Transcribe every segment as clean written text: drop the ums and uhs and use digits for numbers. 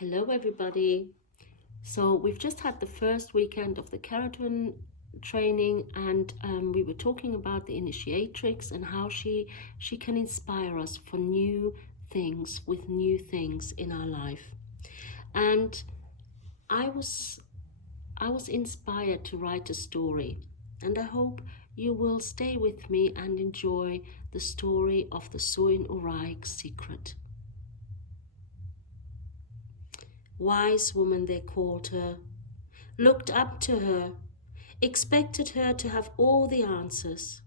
Hello everybody. So we've just had the first weekend of the keratin training, and we were talking about the initiatrix and how she can inspire us for new things with new things in our life. And I was inspired to write a story, and I hope you will stay with me and enjoy the story of the Suin Uraik secret. Wise woman, they called her, looked up to her, expected her to have all the answers.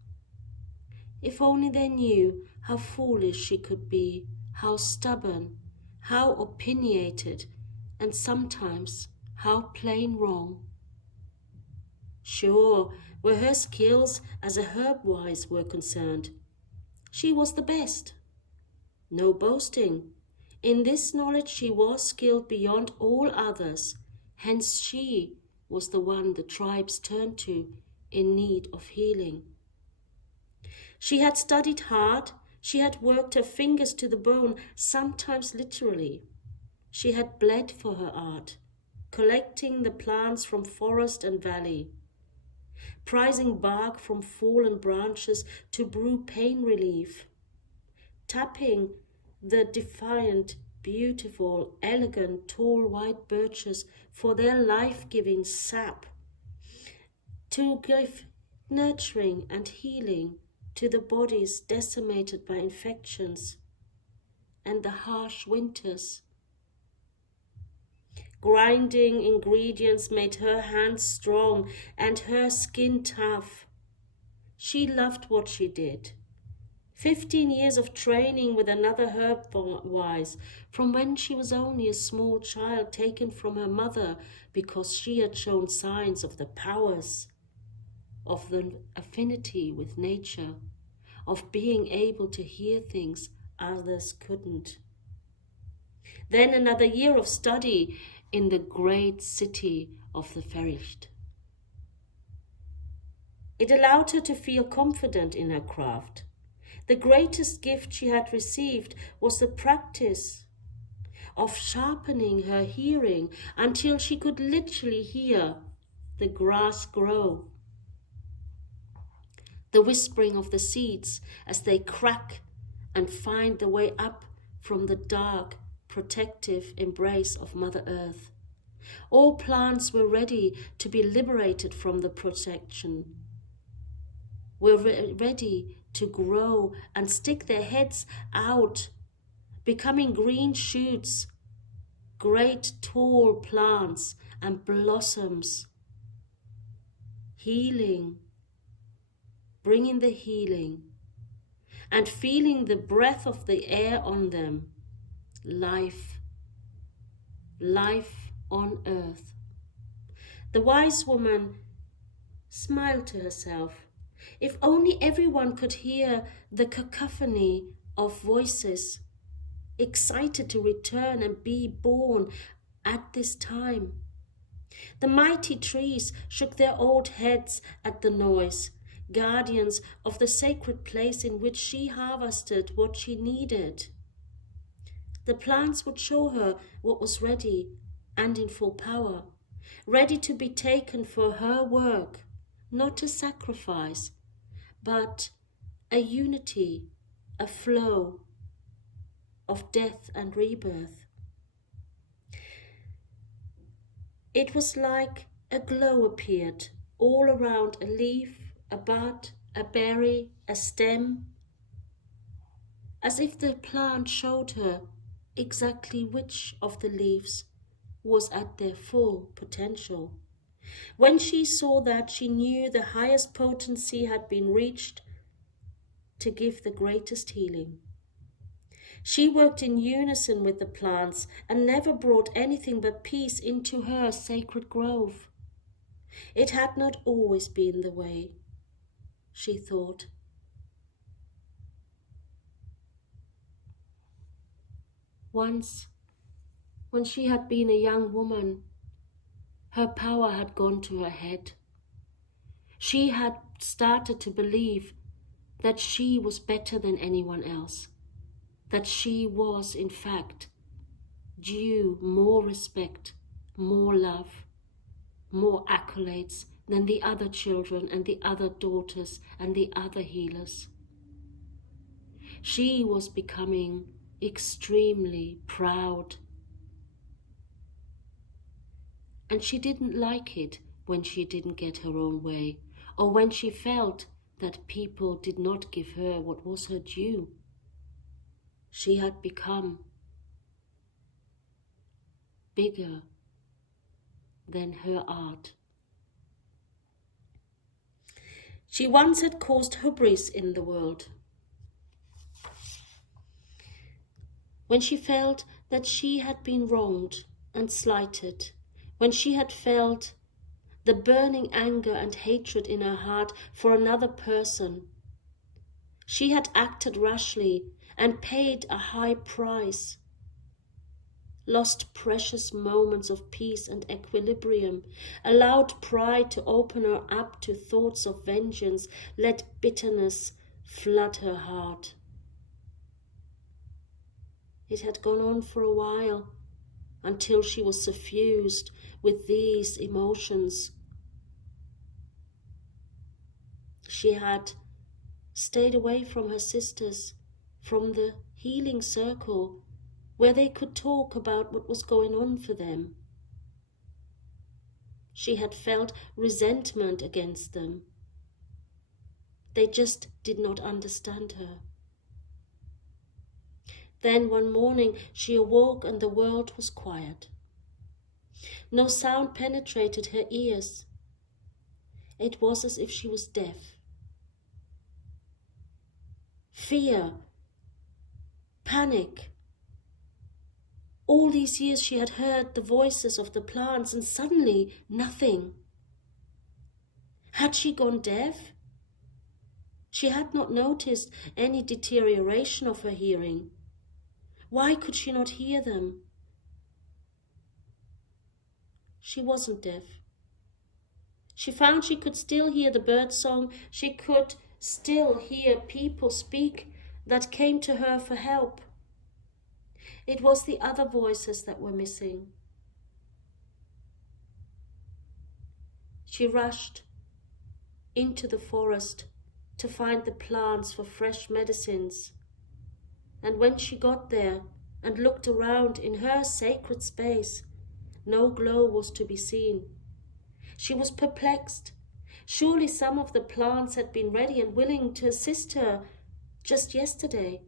If only they knew how foolish she could be, how stubborn, how opinionated, and sometimes how plain wrong. Sure, where her skills as a herb-wise were concerned, she was the best. No boasting. In this knowledge she was skilled beyond all others, hence she was the one the tribes turned to in need of healing. She had studied hard, she had worked her fingers to the bone, sometimes literally. She had bled for her art, collecting the plants from forest and valley, prizing bark from fallen branches to brew pain relief, tapping the defiant, beautiful, elegant, tall white birches for their life-giving sap, to give nurturing and healing to the bodies decimated by infections and the harsh winters. Grinding ingredients made her hands strong and her skin tough. She loved what she did. 15 years of training with another herb-wise, from when she was only a small child taken from her mother because she had shown signs of the powers, of the affinity with nature, of being able to hear things others couldn't. Then another year of study in the great city of the Fericht. It allowed her to feel confident in her craft. The greatest gift she had received was the practice of sharpening her hearing until she could literally hear the grass grow, the whispering of the seeds as they crack and find the way up from the dark, protective embrace of Mother Earth. All plants were ready to be liberated from the protection, were ready to grow and stick their heads out, becoming green shoots, great tall plants and blossoms. Healing, bringing the healing, and feeling the breath of the air on them. Life, life on earth. The wise woman smiled to herself. If only everyone could hear the cacophony of voices, excited to return and be born at this time. The mighty trees shook their old heads at the noise, guardians of the sacred place in which she harvested what she needed. The plants would show her what was ready and in full power, ready to be taken for her work, not a sacrifice, but a unity, a flow of death and rebirth. It was like a glow appeared all around a leaf, a bud, a berry, a stem, as if the plant showed her exactly which of the leaves was at their full potential. When she saw that, she knew the highest potency had been reached to give the greatest healing. She worked in unison with the plants and never brought anything but peace into her sacred grove. It had not always been the way, she thought. Once, when she had been a young woman, her power had gone to her head. She had started to believe that she was better than anyone else, that she was, in fact, due more respect, more love, more accolades than the other children and the other daughters and the other healers. She was becoming extremely proud. And she didn't like it when she didn't get her own way, or when she felt that people did not give her what was her due. She had become bigger than her art. She once had caused hubris in the world. When she felt that she had been wronged and slighted, when she had felt the burning anger and hatred in her heart for another person, she had acted rashly and paid a high price, lost precious moments of peace and equilibrium, allowed pride to open her up to thoughts of vengeance, let bitterness flood her heart. It had gone on for a while, until she was suffused with these emotions. She had stayed away from her sisters, from the healing circle, where they could talk about what was going on for them. She had felt resentment against them. They just did not understand her. Then one morning she awoke and the world was quiet. No sound penetrated her ears. It was as if she was deaf. Fear, panic. All these years she had heard the voices of the plants, and suddenly nothing. Had she gone deaf? She had not noticed any deterioration of her hearing. Why could she not hear them? She wasn't deaf. She found she could still hear the bird song. She could still hear people speak that came to her for help. It was the other voices that were missing. She rushed into the forest to find the plants for fresh medicines. And when she got there and looked around in her sacred space, no glow was to be seen. She was perplexed. Surely some of the plants had been ready and willing to assist her just yesterday.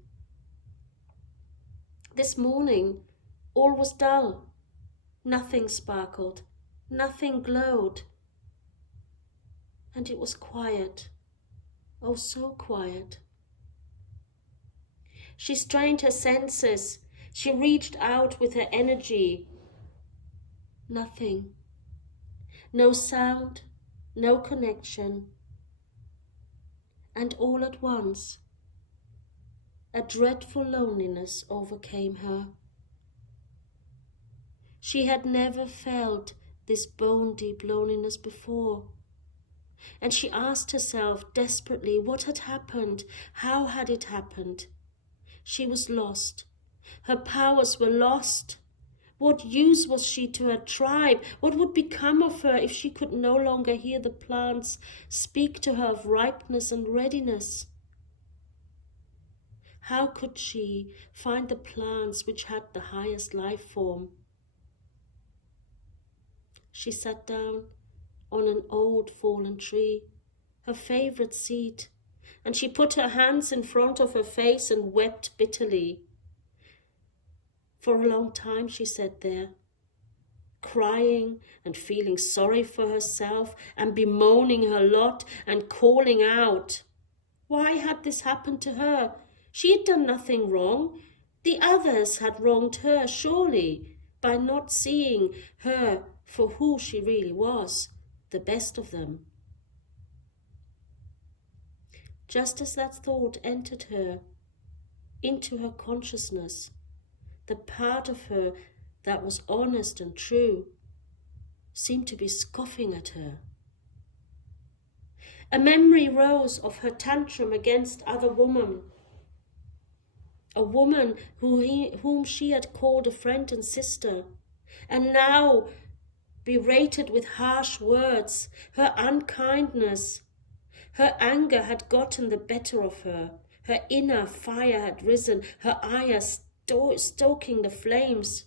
This morning, all was dull. Nothing sparkled, nothing glowed. And it was quiet. Oh, so quiet. She strained her senses. She reached out with her energy. Nothing. No sound, no connection. And all at once, a dreadful loneliness overcame her. She had never felt this bone-deep loneliness before. And she asked herself desperately what had happened, how had it happened? She was lost. Her powers were lost. What use was she to her tribe? What would become of her if she could no longer hear the plants speak to her of ripeness and readiness? How could she find the plants which had the highest life form? She sat down on an old fallen tree, her favorite seat, and she put her hands in front of her face and wept bitterly. For a long time she sat there, crying and feeling sorry for herself and bemoaning her lot and calling out. Why had this happened to her? She had done nothing wrong. The others had wronged her, surely, by not seeing her for who she really was, the best of them. Just as that thought entered her, into her consciousness, the part of her that was honest and true seemed to be scoffing at her. A memory rose of her tantrum against other women. a woman whom she had called a friend and sister, and now berated with harsh words. Her unkindness, her anger had gotten the better of her. Her inner fire had risen, her ire stoking the flames,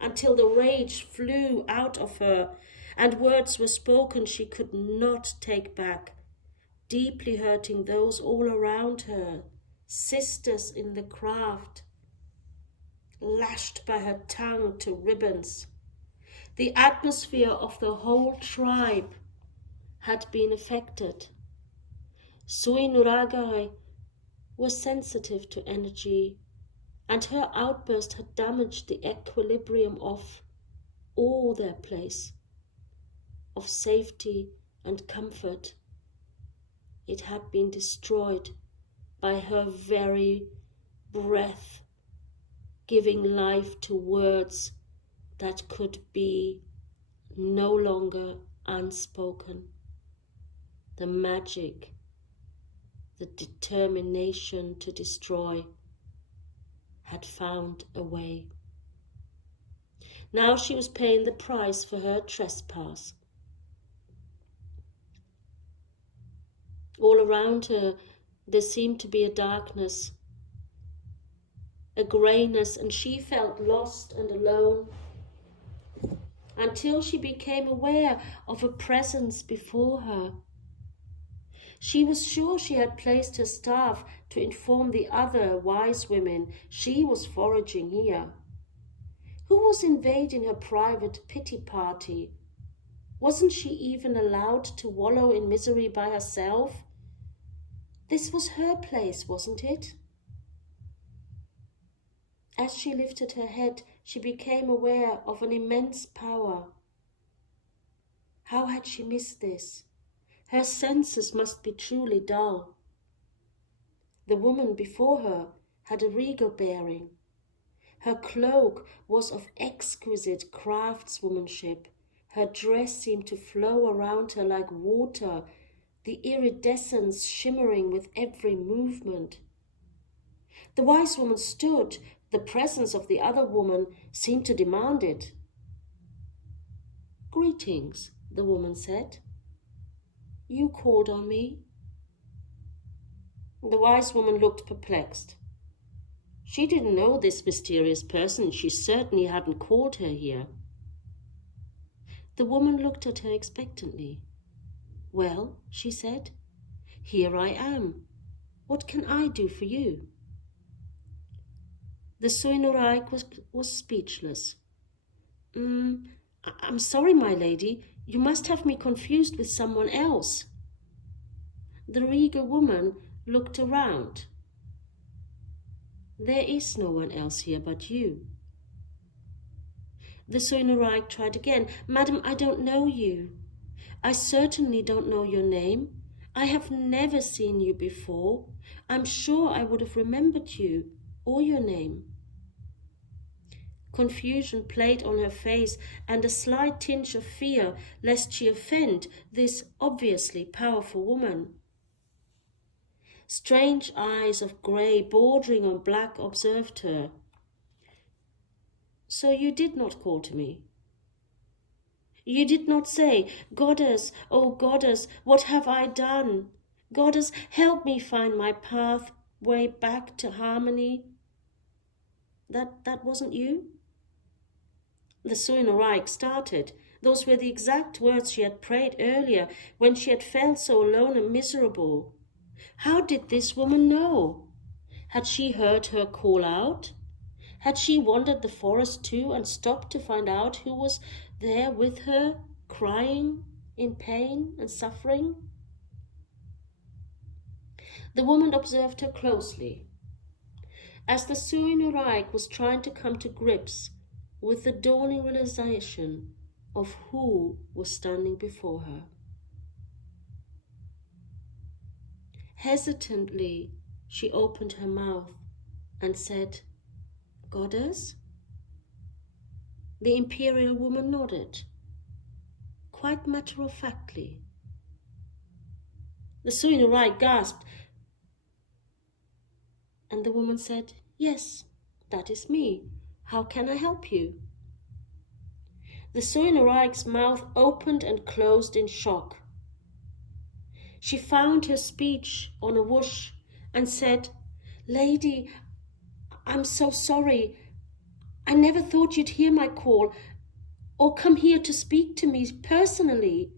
until the rage flew out of her, and words were spoken she could not take back, deeply hurting those all around her, sisters in the craft, lashed by her tongue to ribbons. The atmosphere of the whole tribe had been affected. Sui Nuragai was sensitive to energy, and her outburst had damaged the equilibrium of all their place, of safety and comfort. It had been destroyed by her very breath, giving life to words that could be no longer unspoken. The magic, the determination to destroy had found a way. Now she was paying the price for her trespass. All around her there seemed to be a darkness, a greyness, and she felt lost and alone, until she became aware of a presence before her. She was sure she had placed her staff to inform the other wise women she was foraging here. Who was invading her private pity party? Wasn't she even allowed to wallow in misery by herself? This was her place, wasn't it? As she lifted her head, she became aware of an immense power. How had she missed this? Her senses must be truly dull. The woman before her had a regal bearing. Her cloak was of exquisite craftswomanship. Her dress seemed to flow around her like water, the iridescence shimmering with every movement. The wise woman stood. The presence of the other woman seemed to demand it. "Greetings," the woman said. "You called on me?" The wise woman looked perplexed. She didn't know this mysterious person. She certainly hadn't called her here. The woman looked at her expectantly. "Well," she said, "here I am. What can I do for you?" The Suinuraik was speechless. I'm sorry, my lady. You must have me confused with someone else." The regal woman looked around. "There is no one else here but you." The Suinuraik tried again. "Madam, I don't know you. I certainly don't know your name. I have never seen you before. I'm sure I would have remembered you or your name." Confusion played on her face, and a slight tinge of fear lest she offend this obviously powerful woman. Strange eyes of grey bordering on black observed her. "So you did not call to me? You did not say, 'Goddess, oh goddess, what have I done? Goddess, help me find my pathway back to harmony'? That wasn't you?" The Suinuraik started. Those were the exact words she had prayed earlier when she had felt so alone and miserable. How did this woman know? Had she heard her call out? Had she wandered the forest too and stopped to find out who was there with her, crying in pain and suffering? The woman observed her closely. As the Suinuraik was trying to come to grips with the dawning realization of who was standing before her. Hesitantly, she opened her mouth and said, "Goddess?" The imperial woman nodded, quite matter-of-factly. The Suinuraik gasped, and the woman said, Yes, that is me. How can I help you? The Suinarak's mouth opened and closed in shock. She found her speech on a whoosh and said, Lady, I'm so sorry. I never thought you'd hear my call or come here to speak to me personally.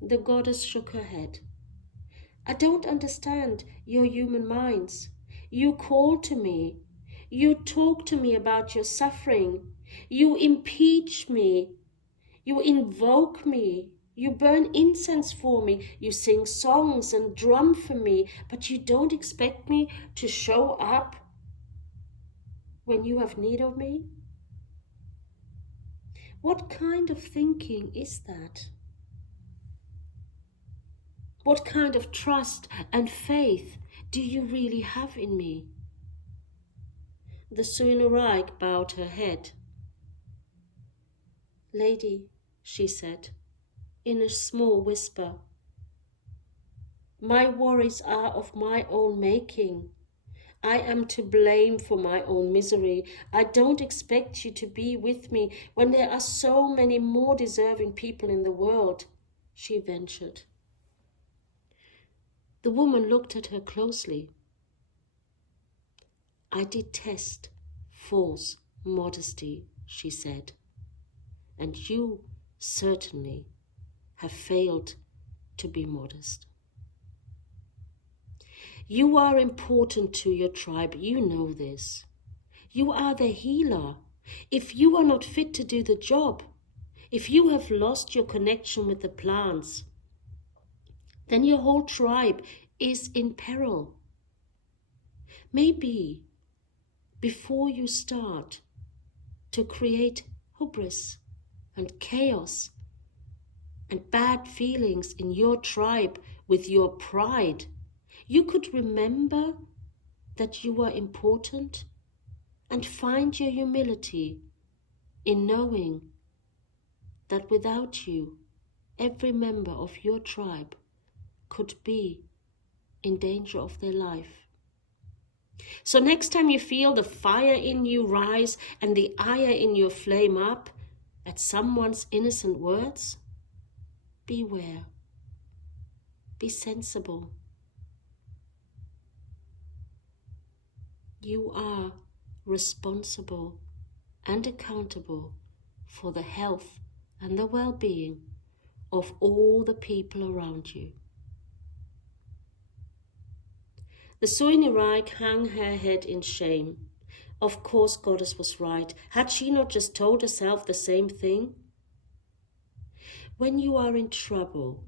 The goddess shook her head. I don't understand your human minds. You call to me. You talk to me about your suffering. You impeach me. You invoke me. You burn incense for me. You sing songs and drum for me. But you don't expect me to show up when you have need of me? What kind of thinking is that? What kind of trust and faith do you really have in me? The Suinarak bowed her head. Lady, she said, in a small whisper, my worries are of my own making. I am to blame for my own misery. I don't expect you to be with me when there are so many more deserving people in the world, she ventured. The woman looked at her closely. I detest false modesty, she said, and you certainly have failed to be modest. You are important to your tribe, you know this. You are the healer. If you are not fit to do the job, if you have lost your connection with the plants, then your whole tribe is in peril. Maybe before you start to create hubris and chaos and bad feelings in your tribe with your pride, you could remember that you are important and find your humility in knowing that without you, every member of your tribe could be in danger of their life. So next time you feel the fire in you rise and the ire in you flame up at someone's innocent words, beware, be sensible. You are responsible and accountable for the health and the well-being of all the people around you. The Suinarak hung her head in shame. Of course, Goddess was right. Had she not just told herself the same thing? When you are in trouble,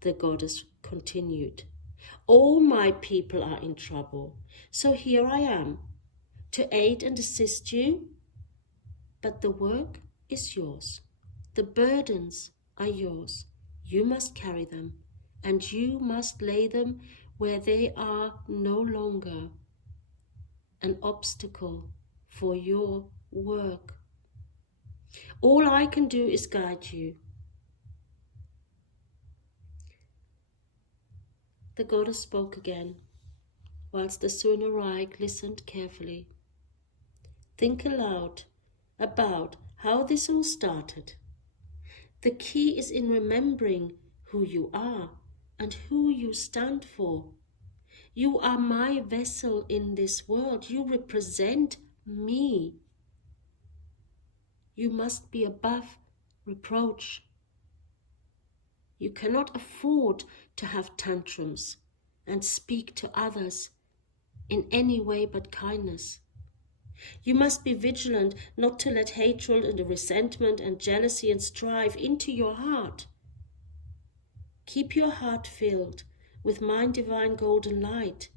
the Goddess continued, all my people are in trouble, so here I am, to aid and assist you. But the work is yours. The burdens are yours. You must carry them, and you must lay them where they are no longer an obstacle for your work. All I can do is guide you. The goddess spoke again, whilst the Suinarak listened carefully. Think aloud about how this all started. The key is in remembering who you are and who you stand for. You are my vessel in this world. You represent me. You must be above reproach. You cannot afford to have tantrums and speak to others in any way but kindness. You must be vigilant not to let hatred and resentment and jealousy and strife into your heart. Keep your heart filled with my divine golden light,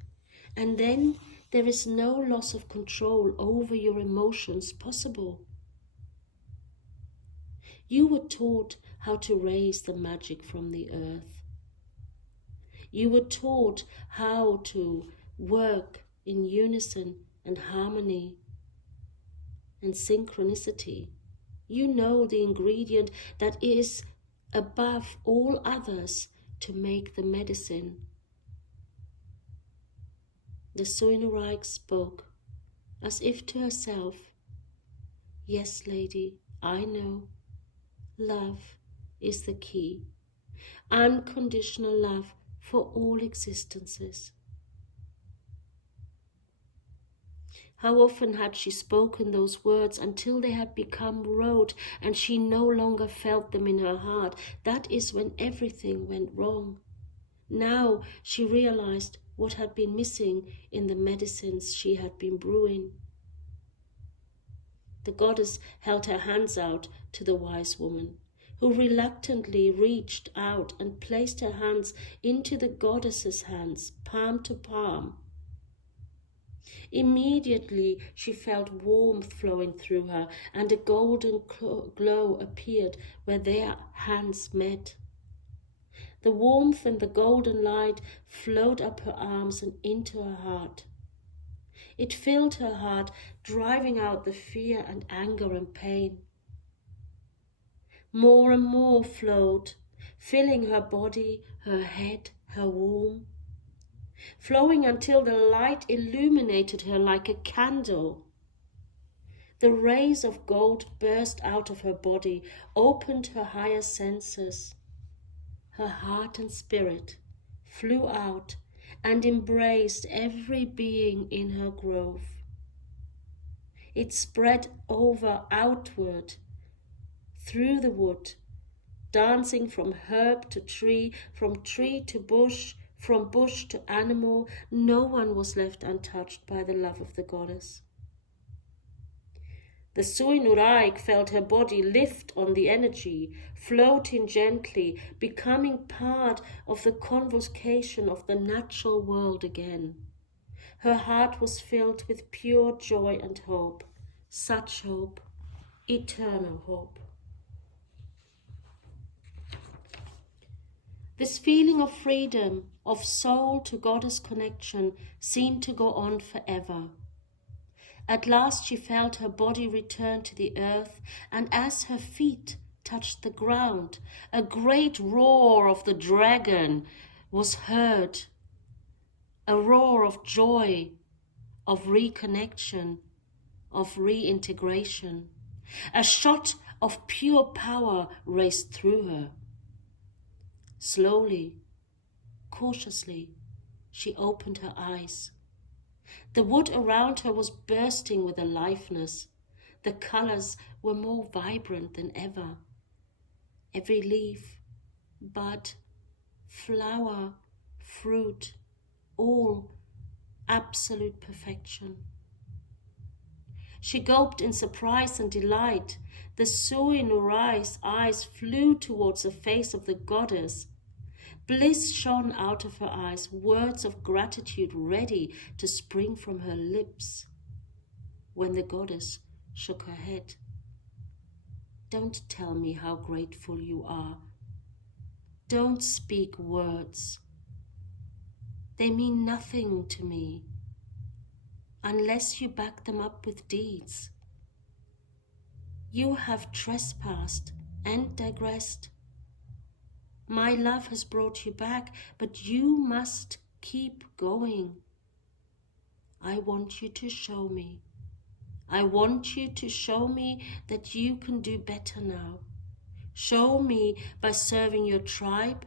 and then there is no loss of control over your emotions possible. You were taught how to raise the magic from the earth. You were taught how to work in unison and harmony and synchronicity. You know the ingredient that is above all others to make the medicine. The Suinuraik spoke, as if to herself. Yes, lady, I know. Love is the key. Unconditional love for all existences. How often had she spoken those words until they had become rote and she no longer felt them in her heart. That is when everything went wrong. Now she realized what had been missing in the medicines she had been brewing. The goddess held her hands out to the wise woman, who reluctantly reached out and placed her hands into the goddess's hands, palm to palm. Immediately she felt warmth flowing through her, and a golden glow appeared where their hands met. The warmth and the golden light flowed up her arms and into her heart. It filled her heart, driving out the fear and anger and pain. More and more flowed, filling her body, her head, her womb, flowing until the light illuminated her like a candle. The rays of gold burst out of her body, opened her higher senses. Her heart and spirit flew out and embraced every being in her grove. It spread outward, through the wood, dancing from herb to tree, from tree to bush, from bush to animal. No one was left untouched by the love of the goddess. The Suinuraik felt her body lift on the energy, floating gently, becoming part of the convocation of the natural world again. Her heart was filled with pure joy and hope, such hope, eternal hope. This feeling of freedom, of soul to goddess connection, seemed to go on forever. At last she felt her body return to the earth, and as her feet touched the ground, a great roar of the dragon was heard, a roar of joy, of reconnection, of reintegration. A shot of pure power raced through her. Slowly, cautiously, she opened her eyes. The wood around her was bursting with aliveness. The colors were more vibrant than ever. Every leaf, bud, flower, fruit, all absolute perfection. She gulped in surprise and delight. The Suinuraik's eyes flew towards the face of the goddess. Bliss shone out of her eyes, words of gratitude ready to spring from her lips. When the goddess shook her head. Don't tell me how grateful you are. Don't speak words. They mean nothing to me unless you back them up with deeds. You have trespassed and digressed. My love has brought you back, but you must keep going. I want you to show me. I want you to show me that you can do better now. Show me by serving your tribe,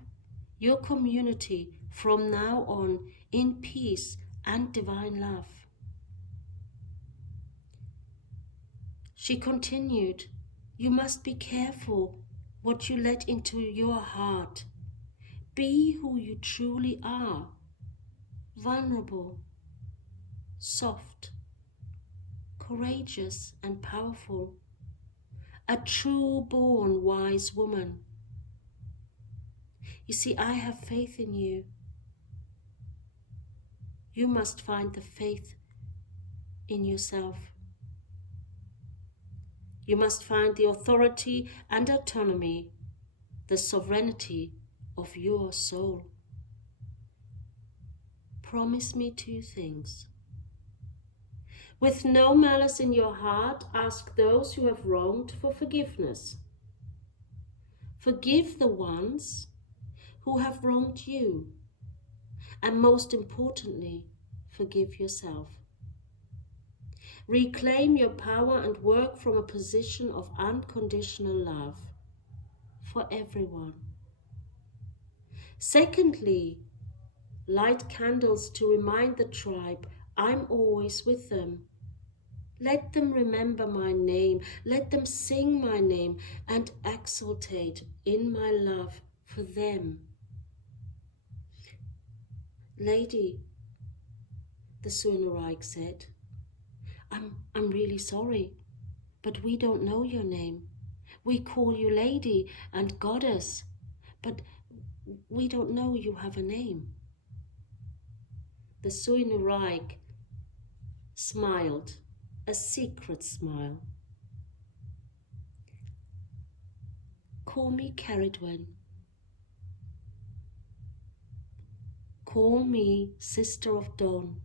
your community from now on in peace and divine love. She continued, you must be careful what you let into your heart. Be who you truly are, vulnerable, soft, courageous and powerful, a true-born wise woman. You see, I have faith in you. You must find the faith in yourself. You must find the authority and autonomy, the sovereignty of your soul. Promise me 2 things. With no malice in your heart, ask those who have wronged for forgiveness. Forgive the ones who have wronged you. And most importantly, forgive yourself. Reclaim your power and work from a position of unconditional love for everyone. Secondly, light candles to remind the tribe I'm always with them. Let them remember my name, let them sing my name and exultate in my love for them. Lady, the Suinarai said, I'm really sorry, but we don't know your name. We call you Lady and Goddess, but we don't know you have a name. The Suinarai smiled, a secret smile. Call me Caridwen. Call me Sister of Dawn.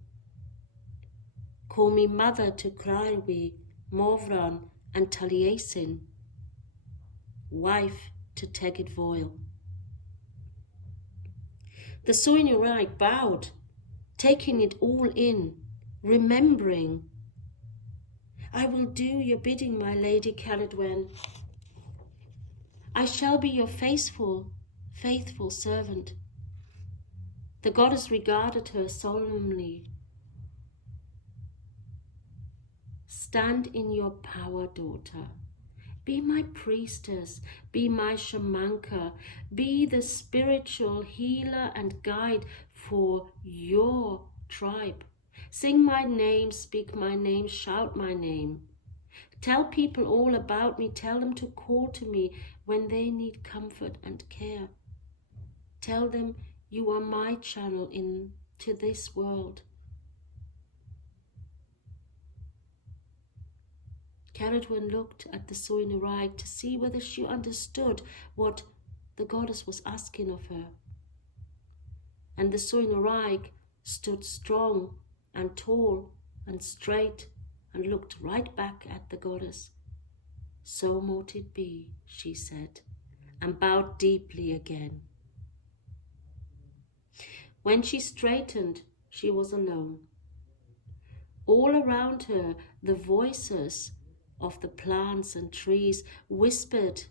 Call me Mother to Crairwi, Morvran and Taliesin. Wife to Tegid Voil. The Suinarai bowed, taking it all in, remembering. I will do your bidding, my lady Caridwen. I shall be your faithful servant. The goddess regarded her solemnly. Stand in your power, daughter. Be my priestess, be my shamanka, be the spiritual healer and guide for your tribe. Sing my name, speak my name, shout my name. Tell people all about me, tell them to call to me when they need comfort and care. Tell them you are my channel into this world. Caridwen looked at the Suinarai to see whether she understood what the goddess was asking of her. And the Suinarai stood strong and tall and straight and looked right back at the goddess. So mote it be, she said, and bowed deeply again. When she straightened, she was alone. All around her, the voices of the plants and trees whispered.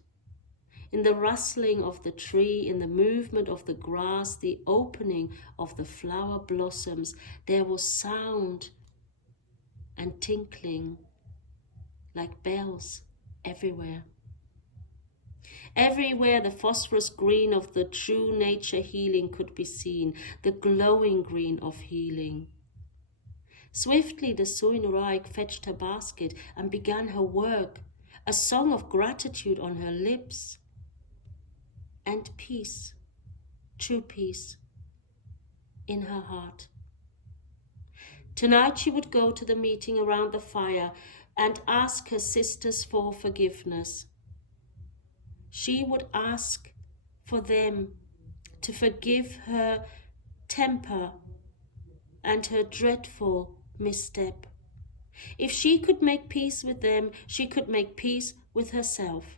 In the rustling of the tree, in the movement of the grass, the opening of the flower blossoms, there was sound and tinkling like bells everywhere. Everywhere the phosphorus green of the true nature healing could be seen, the glowing green of healing. Swiftly the Suinarai fetched her basket and began her work, a song of gratitude on her lips. And peace, true peace, in her heart. Tonight she would go to the meeting around the fire and ask her sisters for forgiveness. She would ask for them to forgive her temper and her dreadful misstep. If she could make peace with them, she could make peace with herself.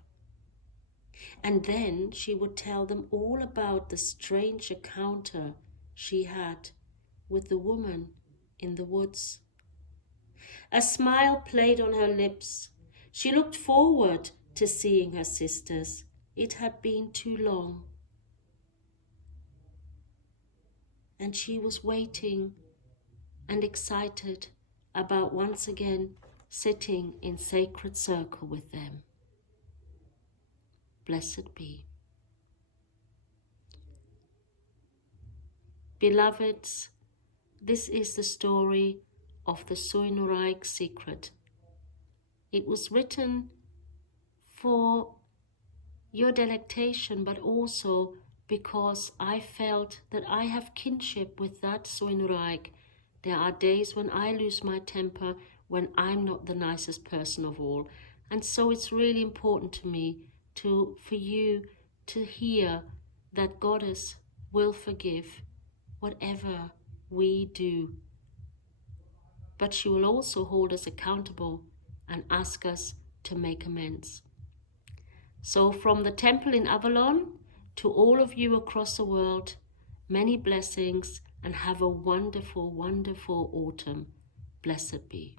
And then she would tell them all about the strange encounter she had with the woman in the woods. A smile played on her lips. She looked forward to seeing her sisters. It had been too long. And she was waiting and excited about once again sitting in sacred circle with them. Blessed be. Beloveds, this is the story of the Suinarai secret. It was written for your delectation, but also because I felt that I have kinship with that Suinarai. There are days when I lose my temper, when I'm not the nicest person of all. And so it's really important to me for you to hear that Goddess will forgive whatever we do. But she will also hold us accountable and ask us to make amends. So from the temple in Avalon to all of you across the world, many blessings and have a wonderful, wonderful autumn. Blessed be.